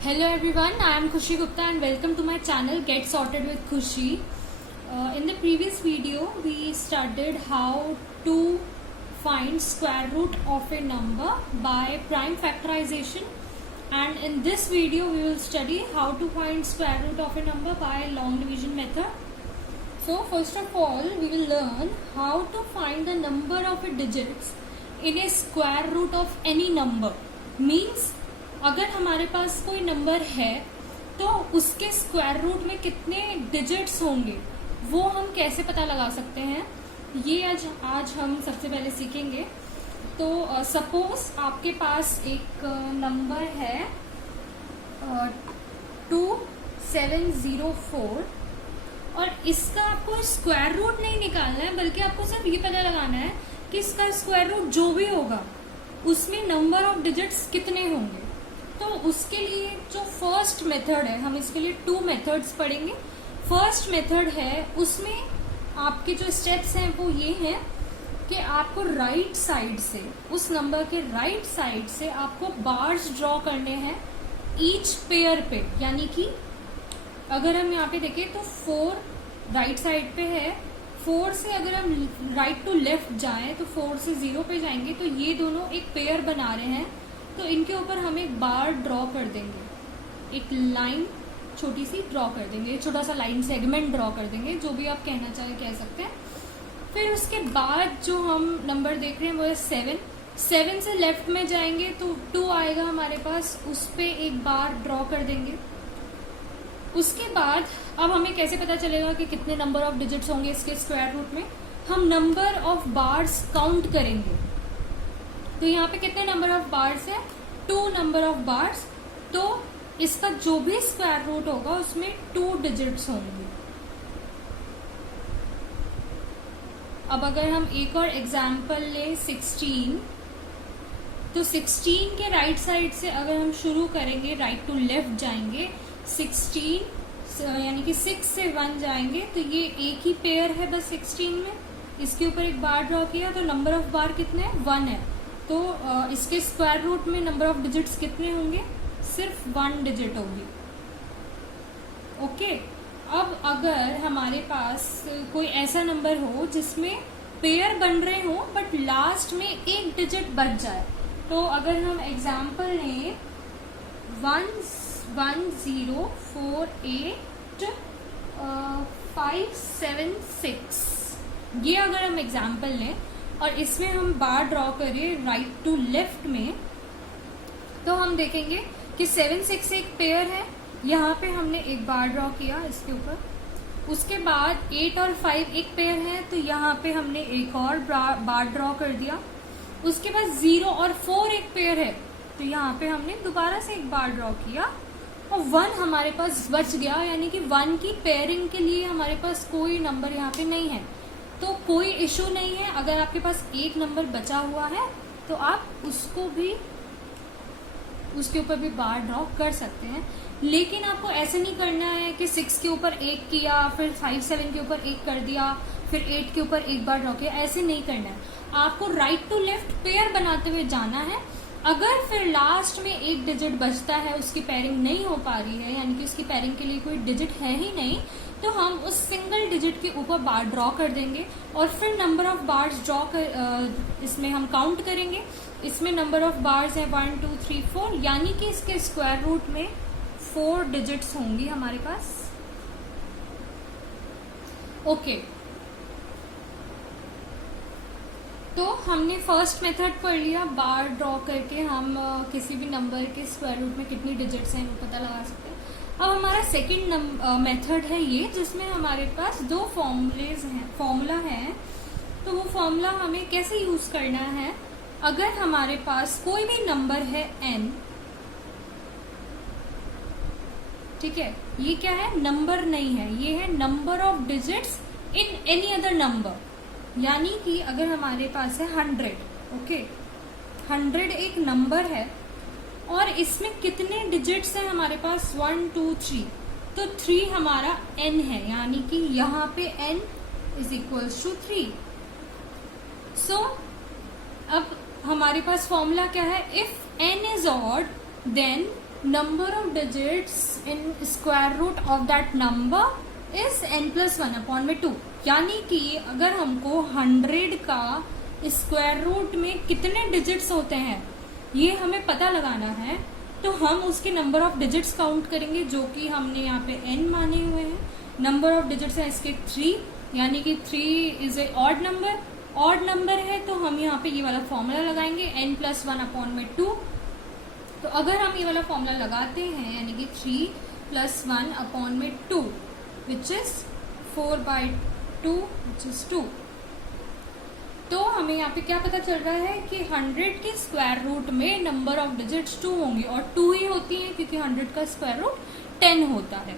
Hello everyone, I am Khushi Gupta and welcome to my channel Get Sorted with Khushi. In the previous video, we studied how to find square root of a number by prime factorization, and in this video we will study how to find square root of a number by long division method. So first of all, we will learn how to find the number of digits in a square root of any number. Means अगर हमारे पास कोई number है तो उसके square root में कितने digits होंगे वो हम कैसे पता लगा सकते हैं, ये आज हम सबसे पहले सीखेंगे. तो सपोज आपके पास एक नंबर है 2704 और इसका आपको स्क्वायर रूट नहीं निकालना है, बल्कि आपको सिर्फ ये पता लगाना है कि इसका स्क्वायर रूट जो भी होगा उसमें नंबर ऑफ डिजिट्स कितने होंगे. तो उसके लिए जो फर्स्ट मेथड है, हम इसके लिए 2 मेथड्स पढ़ेंगे. फर्स्ट मेथड है, उसमें आपके जो स्टेप्स हैं वो ये हैं कि आपको राइट साइड से, उस नंबर के राइट साइड से आपको बार्स ड्रॉ करने हैं ईच पेयर पे. यानी कि अगर हम यहाँ पे देखें तो 4 राइट साइड पे है, 4 से अगर हम राइट टू लेफ्ट जाएं तो 4 से 0 पे जाएंगे, तो ये दोनों एक पेयर बना रहे हैं. तो इनके ऊपर हम एक बार ड्रॉ कर देंगे, एक लाइन छोटी सी ड्रॉ कर देंगे, एक छोटा सा लाइन सेगमेंट ड्रॉ कर देंगे, जो भी आप कहना चाहे कह सकते हैं. फिर उसके बाद जो हम नंबर देख रहे हैं वो है 7 से लेफ्ट में जाएंगे तो 2 आएगा हमारे पास, उस पर एक बार ड्रॉ कर देंगे. उसके बाद अब हमें कैसे पता चलेगा कि कितने नंबर ऑफ डिजिट्स होंगे इसके स्क्वायर रूट में. हम नंबर ऑफ बार्स काउंट करेंगे. तो यहाँ पे कितने नंबर ऑफ बार्स है, 2 नंबर ऑफ बार्स. तो इसका जो भी स्क्वायर रूट होगा उसमें 2 डिजिट्स होंगे. अब अगर हम एक और एग्जाम्पल ले 16, तो 16 के राइट साइड से अगर हम शुरू करेंगे, राइट टू लेफ्ट जाएंगे, 16 यानी कि 6 से 1 जाएंगे, तो ये एक ही पेयर है बस 16 में. इसके ऊपर एक बार ड्रॉ किया तो नंबर ऑफ बार कितने हैं, 1 है. तो इसके स्क्वायर रूट में नंबर ऑफ डिजिट्स कितने होंगे, सिर्फ 1 डिजिट होगी. ओके. अब अगर हमारे पास कोई ऐसा नंबर हो जिसमें पेयर बन रहे हो बट लास्ट में एक डिजिट बच जाए, तो अगर हम एग्जाम्पल लें 11048 576, ये अगर हम एग्जाम्पल लें और इसमें हम बार ड्रॉ करें राइट टू लेफ्ट में, तो हम देखेंगे कि 7 6 एक पेयर है. यहाँ पे हमने एक बार ड्रॉ किया इसके ऊपर. उसके बाद 8 और 5 एक पेयर है, तो यहाँ पे हमने एक और बार ड्रॉ कर दिया. उसके बाद 0 और 4 एक पेयर है, तो यहाँ पे हमने दोबारा से एक बार ड्रॉ किया और 1 हमारे पास बच गया. यानी कि 1 की पेयरिंग के लिए हमारे पास कोई नंबर यहाँ पे नहीं है. तो कोई इशू नहीं है, अगर आपके पास एक नंबर बचा हुआ है तो आप उसके ऊपर भी बार ड्रॉ कर सकते हैं. लेकिन आपको ऐसे नहीं करना है कि 6 के ऊपर एक किया, फिर 5 7 के ऊपर एक कर दिया, फिर 8 के ऊपर एक बार ड्रॉ किया. ऐसे नहीं करना है. आपको राइट टू लेफ्ट पेयर बनाते हुए जाना है. अगर फिर लास्ट में एक डिजिट बचता है, उसकी पेयरिंग नहीं हो पा रही है, यानी कि उसकी पेयरिंग के लिए कोई डिजिट है ही नहीं, तो हम उस सिंगल डिजिट के ऊपर बार ड्रॉ कर देंगे और फिर नंबर ऑफ बार्स ड्रॉ कर इसमें हम काउंट करेंगे. इसमें नंबर ऑफ बार्स हैं 1 2 3 4, यानी कि इसके स्क्वायर रूट में 4 डिजिट्स होंगी हमारे पास. ओके. तो हमने फर्स्ट मेथड पढ़ लिया, बार ड्रॉ करके हम किसी भी नंबर के स्क्वायर रूट में कितनी डिजिट्स हैं वो पता लगा सकते हैं. अब हमारा सेकंड मेथड है ये, जिसमें हमारे पास 2 फॉर्मूला है. तो वो फॉर्मूला हमें कैसे यूज करना है, अगर हमारे पास कोई भी नंबर है n, ठीक है, ये क्या है, नंबर नहीं है, ये है number of digits in any other number. यानी कि अगर हमारे पास है 100, ओके, 100 एक नंबर है और इसमें कितने डिजिट्स हैं हमारे पास, 1 2 3, तो 3 हमारा n है. यानी कि यहाँ पे n is equals to 3. So अब हमारे पास फॉर्मूला क्या है, if n is odd then number of digits in square root of that number is n+1/2। यानी कि अगर हमको 100 का स्क्वायर रूट में कितने डिजिट्स होते हैं ये हमें पता लगाना है, तो हम उसके नंबर ऑफ डिजिट्स काउंट करेंगे, जो कि हमने यहाँ पे n माने हुए हैं। नंबर ऑफ डिजिट्स है इसके 3, यानी कि 3 is a odd number. Odd number है तो हम यहाँ पे ये वाला फॉर्मूला लगाएंगे n+1/2। तो अगर हम ये वाला फॉर्मूला लगाते हैं, यानी कि 3+1/2 विच इज 4/2 विच इज 2, तो हमें यहाँ पे क्या पता चल रहा है कि 100 के स्क्वायर रूट में नंबर ऑफ डिजिट्स 2 होंगी, और 2 ही होती हैं क्योंकि 100 का स्क्वायर रूट 10 होता है।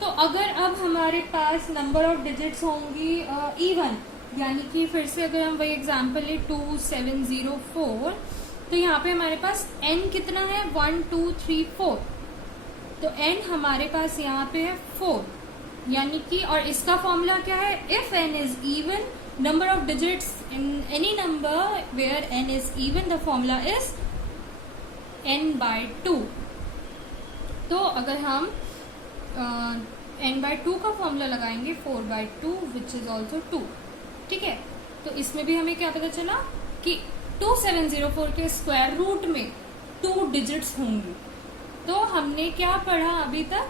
तो अगर अब हमारे पास नंबर ऑफ डिजिट्स होंगी इवन, यानी कि फिर से अगर हम वही एग्जांपल ले 2704, तो यहाँ पे हमारे पास n कितना है 1 2 3 4, तो n हमारे पास यहाँ पे है 4, यानी कि और इसका फॉर्मूला क्या है, if n is even number of digits in any number where n is even, the formula is n/2। तो अगर हम n/2 का फॉर्मूला लगाएंगे 4/2 which is also 2, ठीक है। तो इसमें भी हमें क्या पता चला कि 2704 के स्क्वायर रूट में 2 डिजिट्स होंगी। तो हमने क्या पढ़ा अभी तक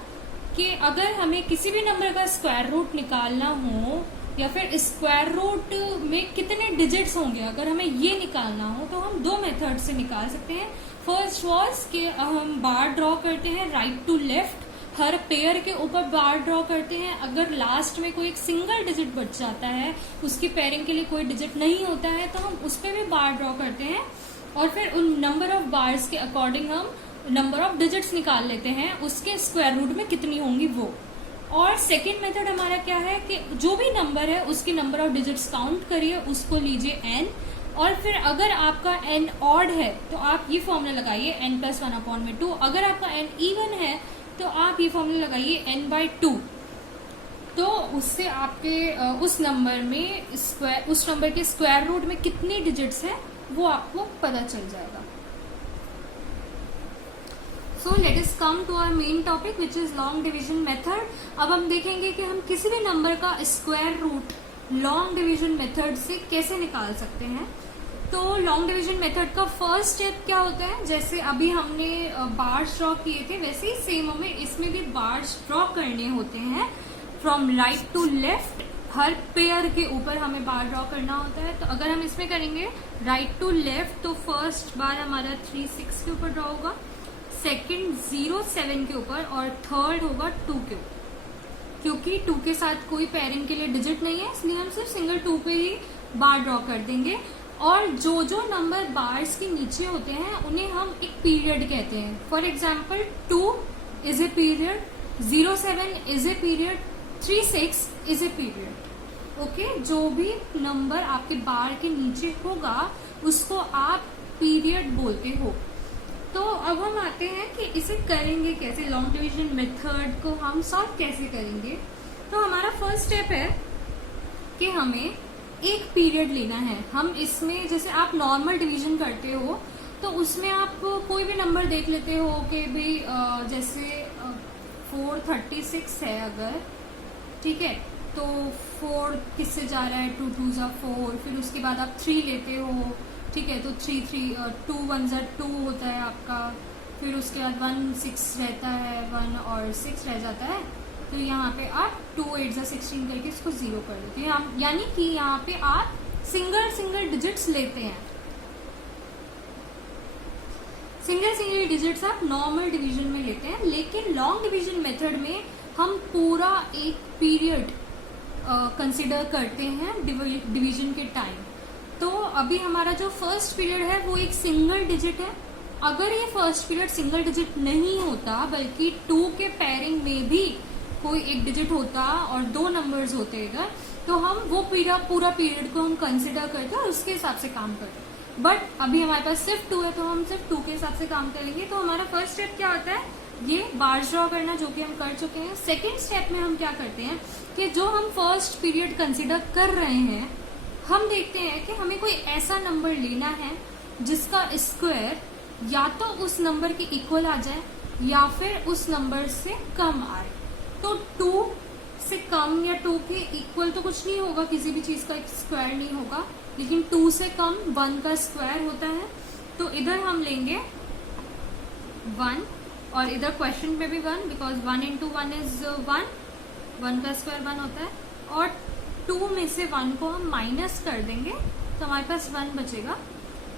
कि अगर हमें किसी भी नंबर का स्क्वायर रूट निकालना हो या फिर स्क्वायर रूट में कितने डिजिट्स होंगे, अगर हमें ये निकालना हो तो हम 2 मेथड से निकाल सकते हैं। फर्स्ट वाज कि हम बार ड्रॉ करते हैं राइट टू लेफ्ट, हर पेयर के ऊपर बार ड्रॉ करते हैं। अगर लास्ट में कोई एक सिंगल डिजिट बच जाता है, उसकी पेयरिंग के लिए कोई डिजिट नहीं होता है, तो हम उस पर भी बार ड्रॉ करते हैं, और फिर उन नंबर ऑफ बार्स के अकॉर्डिंग हम नंबर ऑफ डिजिट्स निकाल लेते हैं, उसके स्क्वायर रूट में कितनी होंगी वो। और सेकेंड मेथड हमारा क्या है कि जो भी नंबर है उसकी नंबर ऑफ डिजिट्स काउंट करिए, उसको लीजिए n, और फिर अगर आपका n ऑड है तो आप ये फॉर्मूला लगाइए n+1/2। अगर आपका n इवन है तो आप ये फॉर्मूला लगाइए n/2। तो उससे आपके उस नंबर के स्क्वायर रूट में कितनी डिजिट्स है वो आपको पता चल जाएगा। So let us come to our main topic which is long division method। अब हम देखेंगे कि हम किसी भी नंबर का square root long division method से कैसे निकाल सकते हैं। तो लॉन्ग डिवीजन मेथड का फर्स्ट स्टेप क्या होता है, जैसे अभी हमने बार्स ड्रॉ किए थे वैसे ही सेम हमें इसमें भी बार्स ड्रॉ करने होते हैं फ्रॉम राइट टू लेफ्ट। हर पेयर के ऊपर हमें बार ड्रॉ करना होता है। तो अगर हम इसमें करेंगे राइट टू लेफ्ट, तो फर्स्ट बार हमारा 3 6 के ऊपर ड्रॉ होगा, सेकंड 0 7 के ऊपर, और थर्ड होगा 2 के ऊपर। क्योंकि 2 के साथ कोई पेयरिंग के लिए डिजिट नहीं है, इसलिए हम सिर्फ सिंगल 2 पे ही बार ड्रॉ कर देंगे। और जो जो नंबर बार्स के नीचे होते हैं उन्हें हम एक पीरियड कहते हैं। For example 2 is a period, 0 7 is a period, 3 6 is a period. Okay, जो भी नंबर आपके बार के नीचे होगा उसको आप पीरियड बोलते हो। तो अब हम आते हैं कि इसे करेंगे कैसे, लॉन्ग डिवीजन मेथड को हम सॉल्व कैसे करेंगे। तो हमारा फर्स्ट स्टेप है कि हमें एक pperiod लेना है। हम इसमें जैसे आप नॉर्मल डिवीजन करते हो तो उसमें आप कोई भी नंबर देख लेते हो कि भाई जैसे 436 है अगर, ठीक है, तो 4 किससे जा रहा है, 2 2 जा 4, फिर उसके बाद आप 3 लेते हो, ठीक है, तो 3 3 2 1 जा 2 होता है आपका, फिर उसके बाद 1 6 रहता है, 1 और 6 रह जाता है, तो यहाँ पे आप 2 8 जा 16 करके इसको 0 कर देते हैं। यानी कि यहाँ पे आप सिंगल डिजिट्स लेते हैं, सिंगल डिजिट्स आप नॉर्मल डिवीजन में लेते हैं। लेकिन लॉन्ग डिवीजन मेथड में हम पूरा एक पीरियड कंसिडर करते हैं डिवीजन के टाइम। तो अभी हमारा जो फर्स्ट पीरियड है वो एक सिंगल डिजिट है। अगर ये फर्स्ट पीरियड सिंगल डिजिट नहीं होता बल्कि 2 के पेयरिंग में भी कोई एक डिजिट होता और 2 नंबर्स होते इधर, तो हम वो पूरा पीरियड को हम कंसिडर करते और उसके हिसाब से काम करते। बट अभी हमारे पास सिर्फ 2 है तो हम सिर्फ 2 के हिसाब से काम करेंगे। तो हमारा फर्स्ट स्टेप क्या होता है, ये बार्स ड्रॉ करना, जो कि हम कर चुके हैं। सेकेंड स्टेप में हम क्या करते हैं कि जो हम फर्स्ट पीरियड कंसिडर कर रहे हैं, हम देखते हैं कि हमें कोई ऐसा नंबर लेना है जिसका स्क्वायर या तो उस नंबर के इक्वल आ जाए या फिर उस नंबर से कम आए। तो 2 से कम या 2 के इक्वल तो कुछ नहीं होगा, किसी भी चीज का स्क्वायर नहीं होगा, लेकिन 2 से कम 1 का स्क्वायर होता है। तो इधर हम लेंगे 1 और इधर क्वेश्चन में भी 1, बिकॉज 1 into 1 इज 1, 1 का स्क्वायर 1 होता है। और 2 में से 1 को हम माइनस कर देंगे तो हमारे पास 1 बचेगा।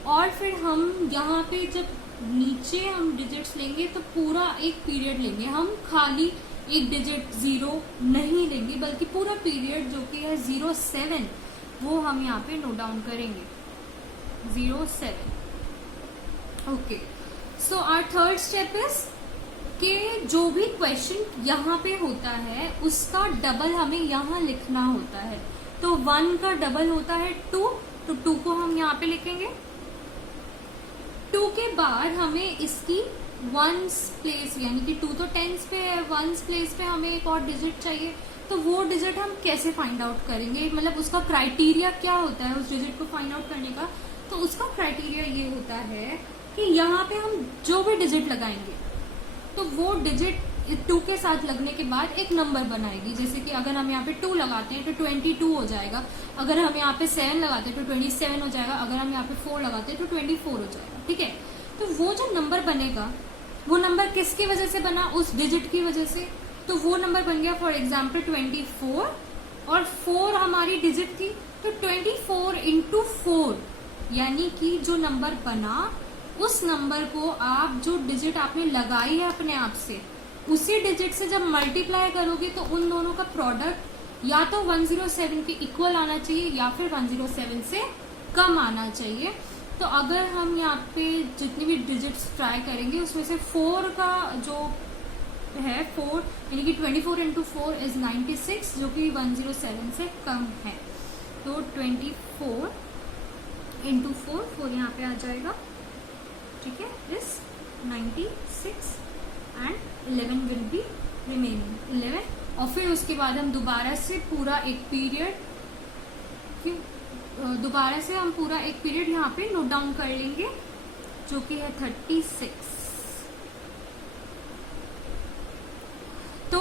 और फिर हम यहाँ पे जब नीचे हम डिजिट्स लेंगे तो पूरा एक पीरियड लेंगे, हम खाली एक डिजिट 0 नहीं लेंगे, बल्कि पूरा पीरियड जो कि है 07 वो हम यहाँ पे नोट डाउन करेंगे, 07। Okay, so our third step is कि जो भी क्वेश्चन यहाँ पे होता है उसका डबल हमें यहाँ लिखना होता है। तो 1 का डबल होता है 2, तो 2 को हम यहाँ पे लिखेंगे। 2 के बाद हमें इसकी 1s प्लेस, यानी कि 2 तो 10s पे है, 1s प्लेस पे हमें एक और डिजिट चाहिए। तो वो डिजिट हम कैसे फाइंड आउट करेंगे, मतलब उसका क्राइटेरिया क्या होता है उस डिजिट को फाइंड आउट करने का? तो उसका क्राइटेरिया ये होता है कि यहाँ पे हम जो भी डिजिट लगाएंगे तो वो डिजिट 2 के साथ लगने के बाद एक नंबर बनाएगी। जैसे कि अगर हम यहाँ पे 2 लगाते हैं तो 22 हो जाएगा, अगर हम यहाँ पे 7 लगाते हैं तो 27 हो जाएगा, अगर हम यहाँ पे 4 लगाते हैं तो 24 हो जाएगा। ठीक है, तो वो जो नंबर बनेगा वो नंबर किसकी वजह से बना? उस डिजिट की वजह से। तो वो नंबर बन गया फॉर एग्जाम्पल 24, और 4 हमारी डिजिट थी, तो 24 into 4, यानी कि जो नंबर बना उस नंबर को आप जो डिजिट आपने लगाई है अपने आप से, उसी डिजिट से जब मल्टीप्लाई करोगे तो उन दोनों का प्रोडक्ट या तो 107 के इक्वल आना चाहिए या फिर 107 से कम आना चाहिए। तो अगर हम यहाँ पे जितनी भी डिजिट्स ट्राई करेंगे उसमें से 4 का जो है 4, यानी कि 24 into 4 इज 96, जो कि 107 से कम है। तो 24 into 4 यहाँ पे आ जाएगा, ठीक है, is 96 and 11 will be remaining 11। और फिर उसके बाद हम दोबारा से पूरा एक पीरियड यहाँ पे नोट डाउन कर लेंगे, जो कि है 36। तो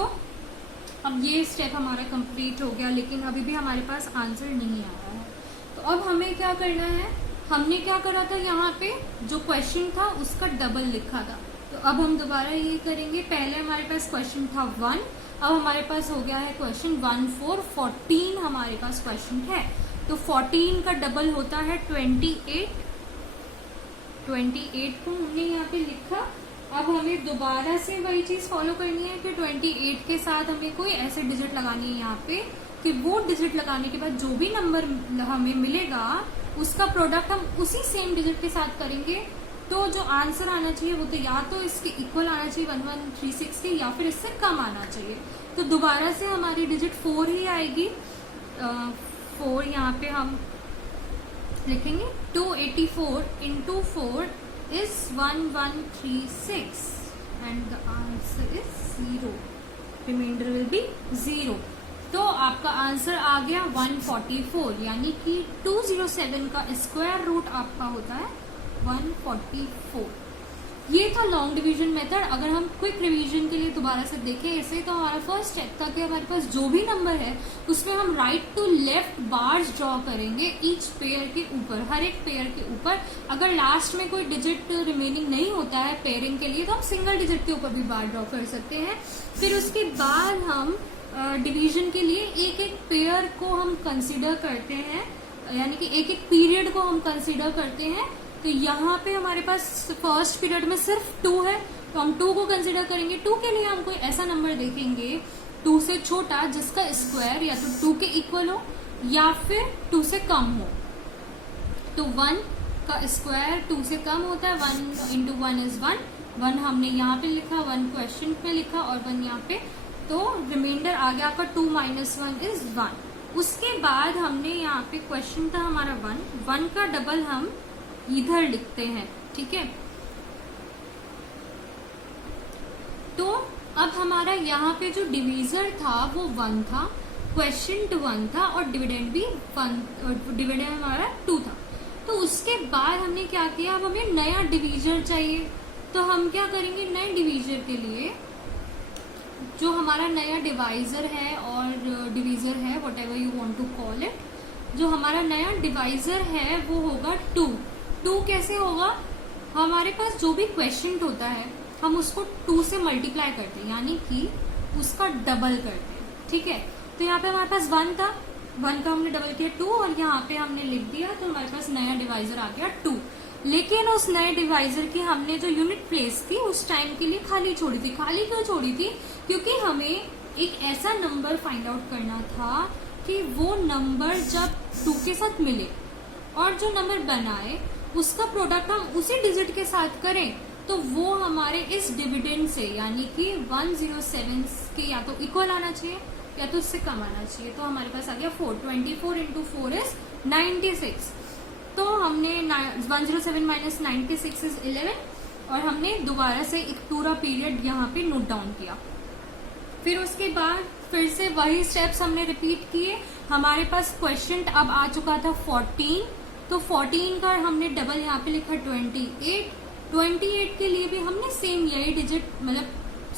अब ये स्टेप हमारा कंप्लीट हो गया, लेकिन अभी भी हमारे पास आंसर नहीं आया है। तो अब हमें क्या करना है, हमने क्या करा था, यहाँ पे जो क्वेश्चन था उसका डबल लिखा था। तो अब हम दोबारा ये करेंगे। पहले हमारे पास क्वेश्चन था 1, अब हमारे पास हो गया है क्वेश्चन 14 हमारे पास क्वेश्चन है। तो 14 का डबल होता है 28 को हमने यहाँ पे लिखा। अब हमें दोबारा से वही चीज फॉलो करनी है कि 28 के साथ हमें कोई ऐसे डिजिट लगानी है यहाँ पे कि वो डिजिट लगाने के बाद जो भी नंबर हमें मिलेगा उसका प्रोडक्ट हम उसी सेम डिजिट के साथ करेंगे। तो जो आंसर आना चाहिए वो तो या तो इसके इक्वल आना चाहिए 11360 या फिर इससे कम आना चाहिए। तो दोबारा से हमारी डिजिट 4 ही आएगी। 4 यहाँ पे हम लिखेंगे 284 into 4 is 1136 and the answer is 0. Remainder will be 0. तो आपका आंसर आ गया 144, यानी कि 207 का स्क्वायर रूट आपका होता है 144। ये था लॉन्ग डिवीजन मेथड। अगर हम क्विक रिवीजन के लिए दोबारा से देखें इसे, तो हमारा फर्स्ट स्टेप था कि हमारे पास जो भी नंबर है उसमें हम right to left bars draw करेंगे ईच पेयर के ऊपर, हर एक पेयर के ऊपर। अगर लास्ट में कोई डिजिट रिमेनिंग नहीं होता है पेयरिंग के लिए तो हम सिंगल डिजिट के ऊपर भी बार ड्रॉ कर सकते हैं। फिर उसके बाद हम डिवीजन के लिए एक एक पेयर को हम कंसिडर करते हैं, यानी कि एक एक पीरियड को हम कंसिडर करते हैं। तो यहाँ पे हमारे पास फर्स्ट पीरियड में सिर्फ 2 है, तो हम 2 को कंसिडर करेंगे। 2 के लिए हम कोई ऐसा नंबर देखेंगे 2 से छोटा जिसका स्क्वायर या तो 2 के इक्वल हो या फिर 2 से कम हो। तो 1 का स्क्वायर 2 से कम होता है, 1 into 1 is 1। 1 हमने यहाँ पे लिखा, 1 क्वेश्चन में लिखा और 1 यहाँ पे। तो रिमाइंडर आ गया आपका 2 - 1 is 1। उसके बाद हमने यहाँ पे क्वेश्चन था हमारा 1 का डबल हम इधर लिखते हैं, ठीक है। तो अब हमारा यहाँ पे जो डिवीजर था वो 1 था, क्वेश्चन 1 था और डिविडेंड भी 1, डिविडेंड हमारा 2 था। तो उसके बाद हमने क्या किया, अब हमें नया डिवीजर चाहिए। तो हम क्या करेंगे, नए डिवीजर के लिए जो हमारा नया डिवाइजर है और डिवीजर है, whatever you want to call it, जो हमारा नया डिवाइजर है वो होगा 2। 2 कैसे होगा, हमारे पास जो भी क्वेश्चन होता है हम उसको 2 से मल्टीप्लाई करते हैं, यानी कि उसका डबल करते हैं, ठीक है। तो यहाँ पे हमारे पास 1 था, 1 का हमने डबल किया 2, और यहाँ पे हमने लिख दिया, तो हमारे पास नया डिवाइजर आ गया 2। लेकिन उस नए डिवाइजर की हमने जो यूनिट प्लेस थी उस टाइम के लिए खाली छोड़ी थी। खाली क्यों छोड़ी थी, क्योंकि हमें एक ऐसा नंबर फाइंड आउट करना था कि वो नंबर जब 2 के साथ मिले और जो नंबर बनाए उसका प्रोडक्ट हम उसी डिजिट के साथ करें, तो वो हमारे इस डिविडेंड से यानी कि 107 के या तो इक्वल आना चाहिए या तो इससे कम आना चाहिए। तो हमारे पास आ गया 4, 24 इंटू 4 इज 96। तो हमने 107 माइनस 96 इज 11, और हमने दोबारा से एक पूरा पीरियड यहाँ पे नोट डाउन किया। फिर उसके बाद फिर से वही स्टेप्स हमने रिपीट किए। हमारे पास क्वेश्चन अब आ चुका था 14, तो 14 का हमने डबल यहाँ पे लिखा 28। 28 के लिए भी हमने सेम यही डिजिट, मतलब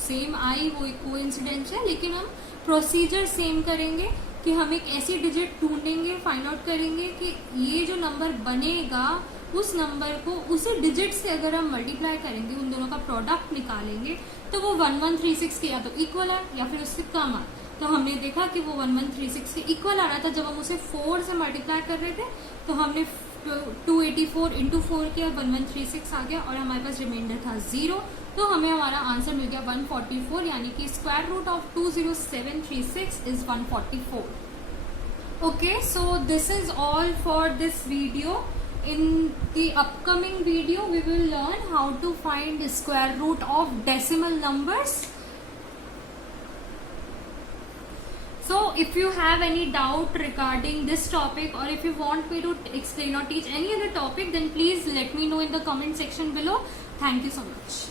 सेम आई, वो कोइंसिडेंस है, लेकिन हम प्रोसीजर सेम करेंगे कि हम एक ऐसी डिजिट ढूंढेंगे, फाइंड आउट करेंगे कि ये जो नंबर बनेगा उस नंबर को उसी डिजिट से अगर हम मल्टीप्लाई करेंगे, उन दोनों का प्रोडक्ट निकालेंगे, तो वो 1136 के या तो इक्वल है या फिर उससे कम है। तो हमने देखा कि वो 1136 के इक्वल आ रहा था जब हम उसे 4 से मल्टीप्लाई कर रहे थे, तो हमने 284 इंटू 4 किया, 1136 आ गया, और हमारे पास रिमाइंडर था 0। तो हमें हमारा आंसर मिल गया 144, यानी कि square root of 20736 is 144। Okay, so this is all for this video. In the upcoming video we will learn how to find the square root of decimal numbers. So if you have any doubt regarding this topic, or if you want me to explain or teach any other topic, then please let me know in the comment section below. Thank you so much.